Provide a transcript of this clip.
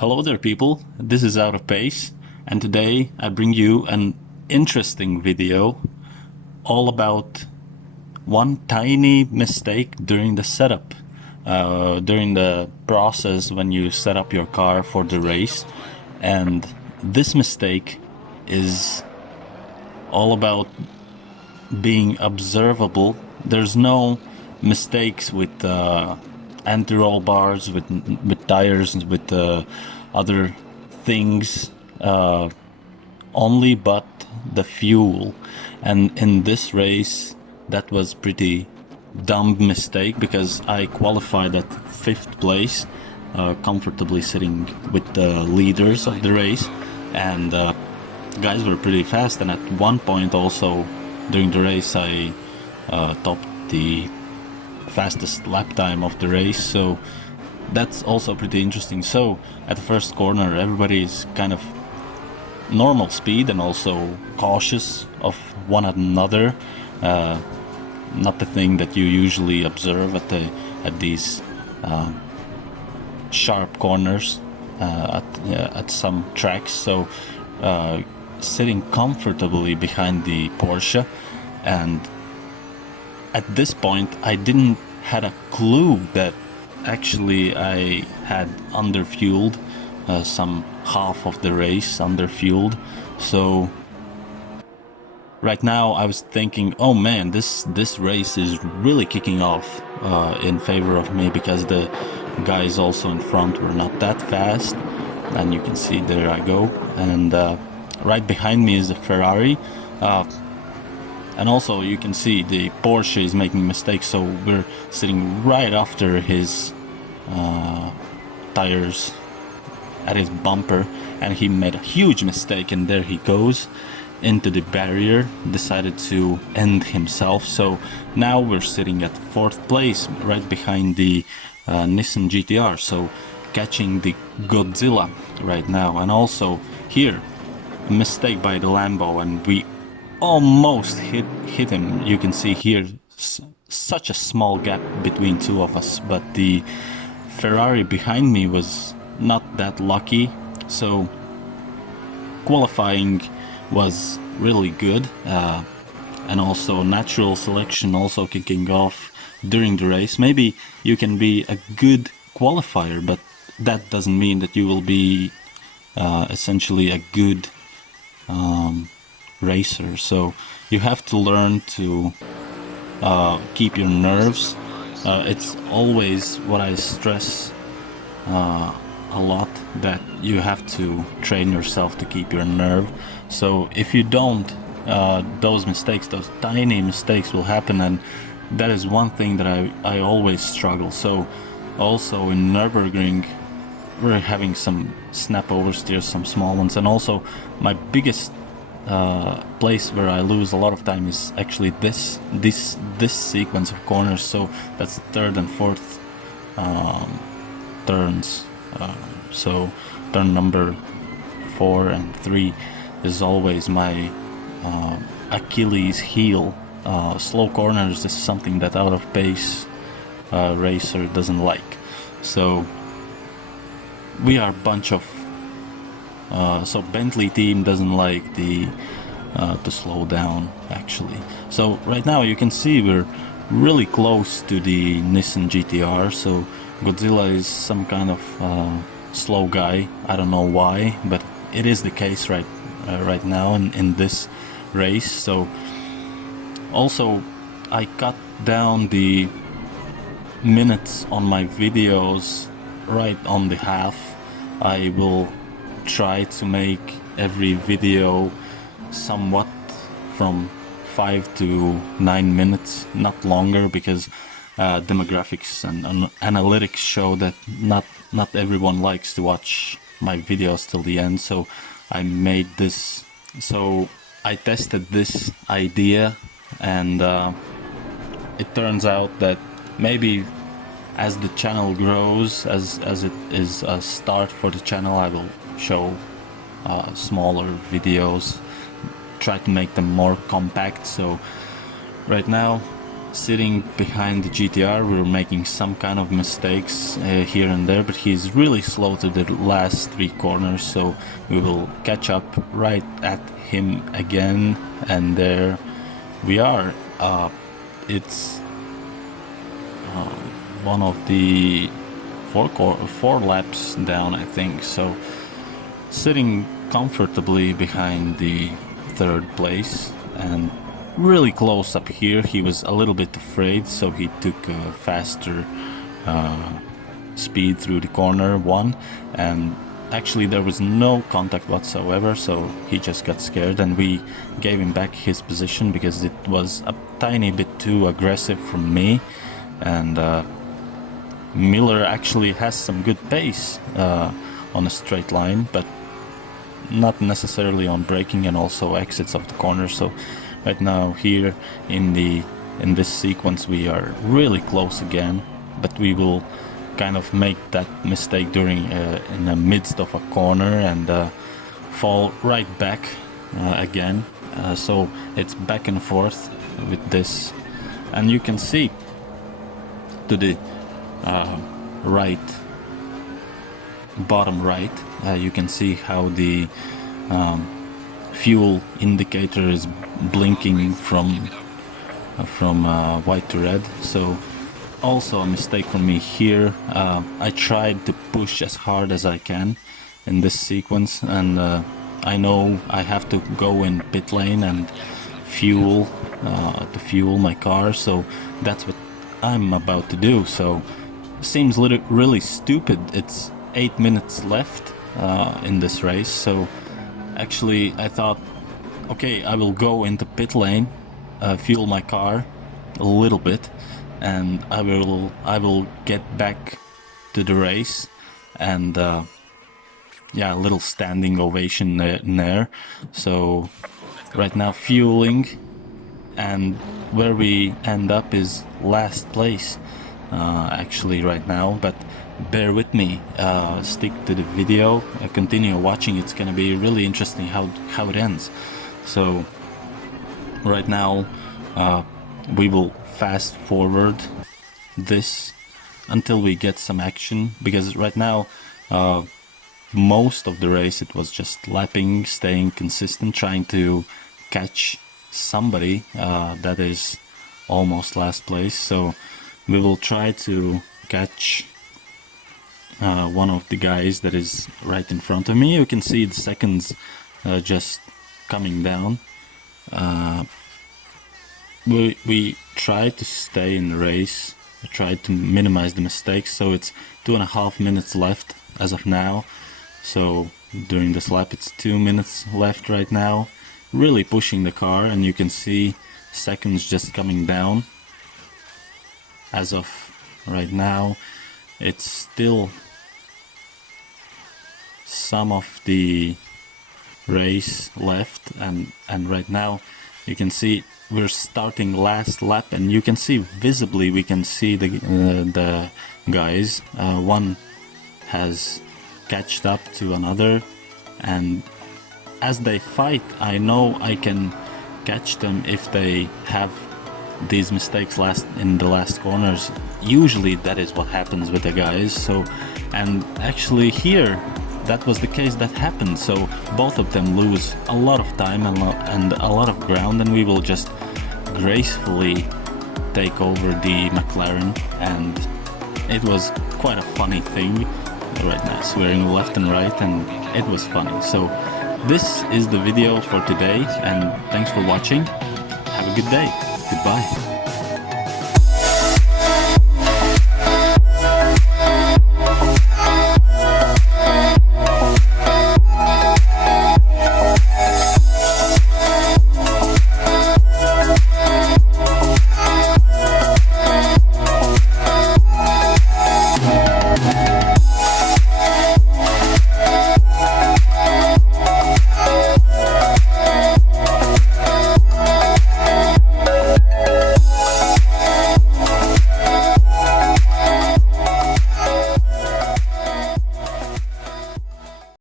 Hello there people, this is Out of Pace, and today I bring you an interesting video all about one tiny mistake during the setup, during the process when you set up your car for the race. And this mistake is all about being observable. There's no mistakes with anti-roll bars, with tires, with other things, only but the fuel. And in this race, that was pretty dumb mistake because I qualified at 5th place, comfortably sitting with the leaders of the race, and guys were pretty fast. And at one point also during the race I topped the fastest lap time of the race, so that's also pretty interesting. So at the first corner everybody is kind of normal speed and also cautious of one another, not the thing that you usually observe at these sharp corners at some tracks. So sitting comfortably behind the Porsche, and at this point I didn't had a clue that actually I had underfueled, some half of the race underfueled. So right now I was thinking, oh man, this race is really kicking off in favor of me, because the guys also in front were not that fast, and you can see there I go, and right behind me is a Ferrari. And also you can see the Porsche is making mistakes, so we're sitting right after his tires at his bumper, and he made a huge mistake, and there he goes into the barrier, decided to end himself. So now we're sitting at 4th place, right behind the Nissan GTR, so catching the Godzilla right now. And also here, a mistake by the Lambo, and we almost hit him. You can see here such a small gap between two of us, but the Ferrari behind me was not that lucky. So qualifying was really good, and also natural selection also kicking off during the race. Maybe you can be a good qualifier, but that doesn't mean that you will be essentially a good racer. So you have to learn to keep your nerves. It's always what I stress a lot, that you have to train yourself to keep your nerve. So if you don't, those mistakes, those tiny mistakes will happen, and that is one thing that I always struggle. So also in Nürburgring we're having some snap oversteers, some small ones, and also my biggest place where I lose a lot of time is actually this sequence of corners. So that's 3rd and 4th turns. So turn number 4 and 3 is always my Achilles heel. Slow corners is something that Out of Pace racer doesn't like. So we are a bunch of so Bentley team doesn't like the to slow down actually. So right now you can see we're really close to the Nissan GTR. So Godzilla is some kind of slow guy. I don't know why, but it is the case right now in this race. So also I cut down the minutes on my videos right on the half. I will try to make every video somewhat from 5 to 9 minutes, not longer, because demographics and analytics show that not everyone likes to watch my videos till the end. So I made this, so I tested this idea, and it turns out that maybe as the channel grows, as it is a start for the channel, I will show smaller videos, try to make them more compact. So right now sitting behind the GTR. We were making some kind of mistakes here and there, but he's really slow to the last 3 corners, so we will catch up right at him again, and there we are. It's one of the 4 laps down, I think, so sitting comfortably behind the 3rd place and really close up here. He was a little bit afraid, so he took a faster speed through the corner 1, and actually there was no contact whatsoever, so he just got scared, and we gave him back his position because it was a tiny bit too aggressive from me. And Miller actually has some good pace on a straight line, but not necessarily on braking and also exits of the corner. So right now here in this sequence we are really close again, but we will kind of make that mistake during in the midst of a corner and fall right back again. So it's back and forth with this, and you can see to the right, bottom right, you can see how the fuel indicator is blinking from white to red. So also a mistake for me here. I tried to push as hard as I can in this sequence, and I know I have to go in pit lane and fuel my car, so that's what I'm about to do. So seems really stupid. It's 8 minutes left in this race, so actually I thought, okay, I will go into pit lane, fuel my car a little bit, and I will get back to the race, and yeah, a little standing ovation there. So right now fueling, and where we end up is last place actually right now, but bear with me, stick to the video, continue watching. It's gonna be really interesting how it ends. So right now we will fast forward this until we get some action, because right now most of the race it was just lapping, staying consistent, trying to catch somebody that is almost last place. So we will try to catch one of the guys that is right in front of me. You can see the seconds just coming down. We try to stay in the race, try to minimize the mistakes, so it's 2.5 minutes left as of now. So during this lap it's 2 minutes left right now, really pushing the car, and you can see seconds just coming down. As of right now it's still some of the race left, and right now you can see we're starting last lap, and you can see visibly, we can see the guys, one has catched up to another, and as they fight I know I can catch them if they have these mistakes in the last corners. Usually that is what happens with the guys. So, and actually here that was the case that happened, so both of them lose a lot of time and a lot of ground, and we will just gracefully take over the McLaren, and it was quite a funny thing right now, swearing left and right, and it was funny. So this is the video for today, and thanks for watching. Have a good day. Goodbye.